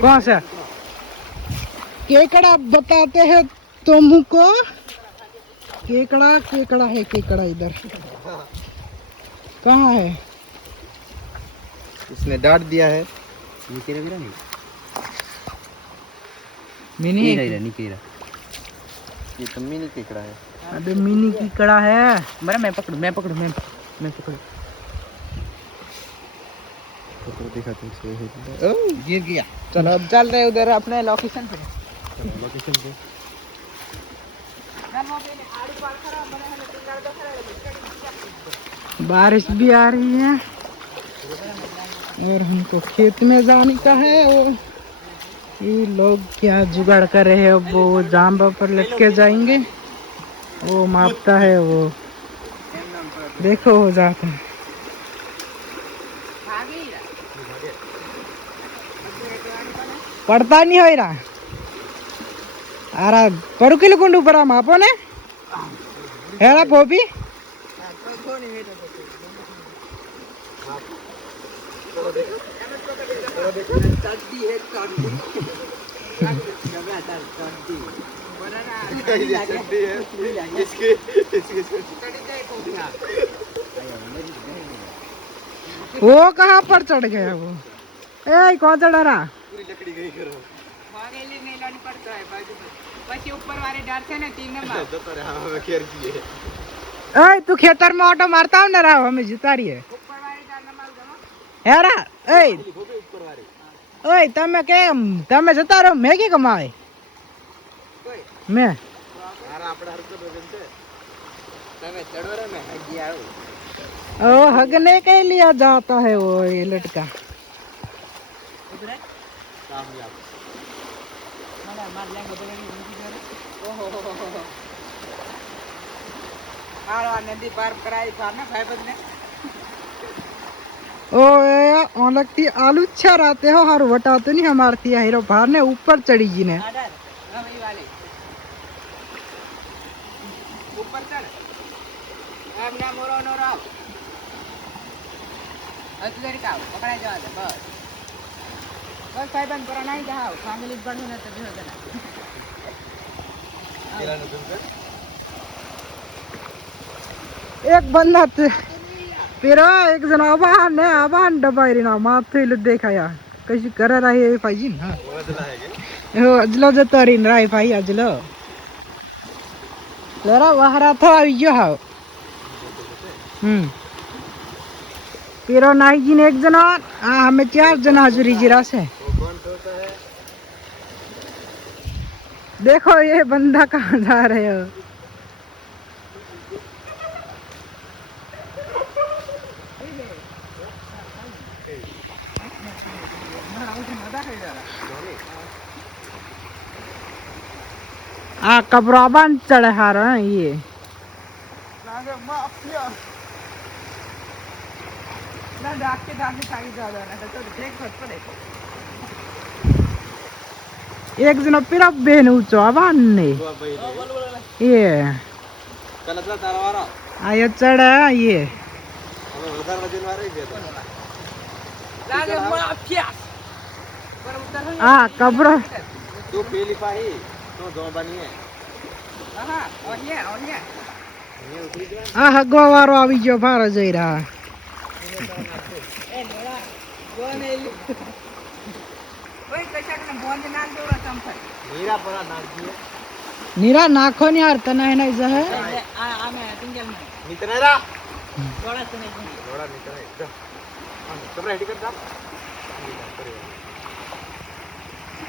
कौन सा केकड़ा बताते हैं तुमको? केकड़ा केकड़ा है, केकड़ा इधर कहाँ है? इसने डांट दिया है। मिनी ये तो मिनी केकड़ा है। अबे मिनी केकड़ा है। मैं पकड़ू मैं पकड़ू मैं पकड़ू। देखा तुमसे गिर गया। चलो अब चल रहे उधर अपने लोकेशन पे। लोकेशन पे बारिश भी आ रही है और हमको खेत में जाने का है। वो ये लोग क्या जुगाड़ कर रहे हैं? अब वो जाम्बा पर लटके जाएंगे। वो मापता है, वो देखो हो जाता है। पड़ता नहीं हो रहा। अरे परू किलो कुंडू पर मापो ने हेड़ा पोपी वो कहाँ पर चढ़ गया वो? ए कौन चढ़ा रहा? पूरी लकड़ी गई करो नहीं लानी पड़ता है પછી ऊपर वाले डर से ना 3 नंबर जता रे। हां मैं खेर की है। ए तू खेतर में ऑटो मारता हूं ना रहा हमें जिता रही है ऊपर वाले डर न मार दो हेरा। ए ऊपर वाले ओए તમે કે તમે જતા રહો મે કે કમાય કોઈ મે यार આપણે હરકત વગન છે તમે ચડો રે મે હગી આવું। ओ हगने के लिए जाता है वो ये लड़का। उधर कामयाब मार लेंगे ओहो आरो नदी पार कराई पार ना भाईबंद ने ओ लगती आलू अच्छा रहते हो हर वटा तो नहीं हमारती है हीरो भार ने ऊपर चढ़ी जी ने ऊपर चढ़ अब ना मोरो नो राव असलेरी का पकड़ाई जावा दे बस बस भाईबंद पर नहीं जाओ फैमिली बढ़ू ना तो हो जाना मेरा न तुमसे एक बंदा फिर एक जन आबान डबायरी ना माथे ले देखा या कशी करा रही है पाहिजे ना वजला है के हो अजलो जतरी राय भाई अजलो लरा वहरा तो आइयो हाउ फिर नाही जी ने एक जना हमें 4 जना हाजुरी जीरा से वो कौन होता है? देखो ये बंदा कहाँ जा रहे हो? कबराबान चढ़ा रहे हैं ये एक जना पिरा बेन ऊंचो आबान ने ये कलतला तारवारा आयो चढ़ा ये હવે વધારે વજન વાળી છે कब्र તું પેલી પાહી તો દો બની है हगवा वारो આવી ગયો ભાર જઈ રહ્યા नीरा परा नाच दिए नीरा नाखो नहीं यार तना है ना इजा है नितनेरा थोड़ा नितने जा सब रेडी कर जा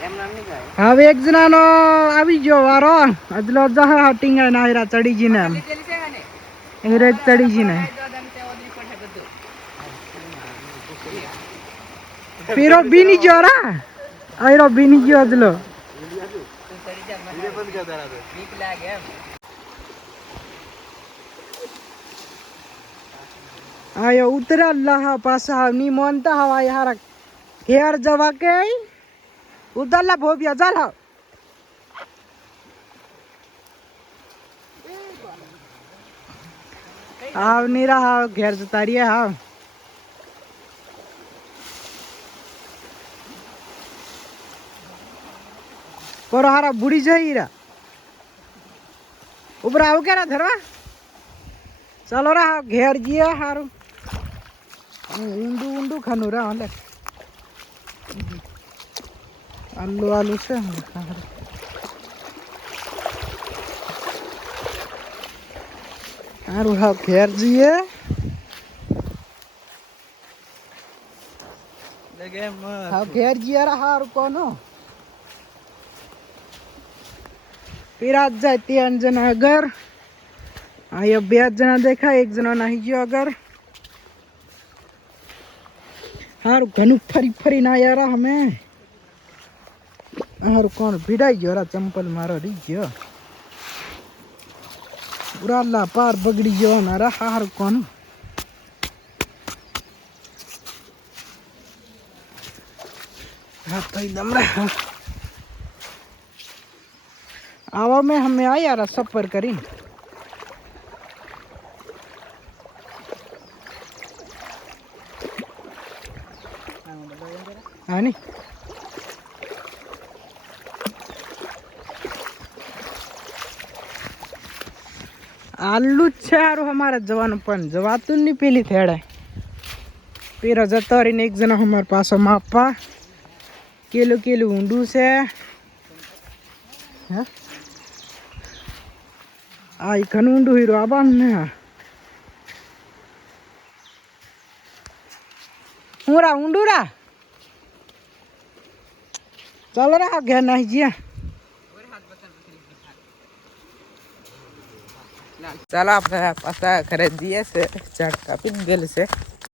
એમ નામ ની જાય હવે એક જણાનો આવી ગયો વારો અજલો જહ હટિંગ ના હીરા ચડી જી ને હીરે ચડી જી ને પીરો બીની ગયો રા આયરો બીની ગયો અજલો धीरे बंद कर देना तो नीक लागे आयो उतरा अल्लाह पासा नी मोनता हवा यार घेर जवा के उदला भोबिया जाला आव नी रहा घेर जतारिए हां पर हारा बुढ़ी जाई रा ऊपर आओ क्या ना धरवा चलो रहा घेर जिया हारू ऊंडू ऊंडू खानू रहा ले आलू आलू से हारू हाँ घेर जिए हाँ घेर जिया रहा हारू कौनो फिर आज जाती अंजना अगर आयो 2 जना देखा 1 जना नहीं गयो अगर हार घनु फरी फरी ना यार हमें हार कौन भिड़ाई गयो रा चंपल मारो री गयो पूरा ला पार बगड़ी गयो ना रा हार कौन हाँ तो एकदम रा आवा में हमें आ यार सफर करी हाँ नहीं आलू चारो हमारा जवानपन जवातुन नहीं पीली थेड़ा फिर जतरी ने 1 जना हमारे पास मापा किलो किलो ऊंडू से आई खन ऊंडू हीरो आबान ने हुरा ऊंडू रा चल रहा गया नहीं जिया चला अपने पास खरीद दिए से चाट का पिन गेल से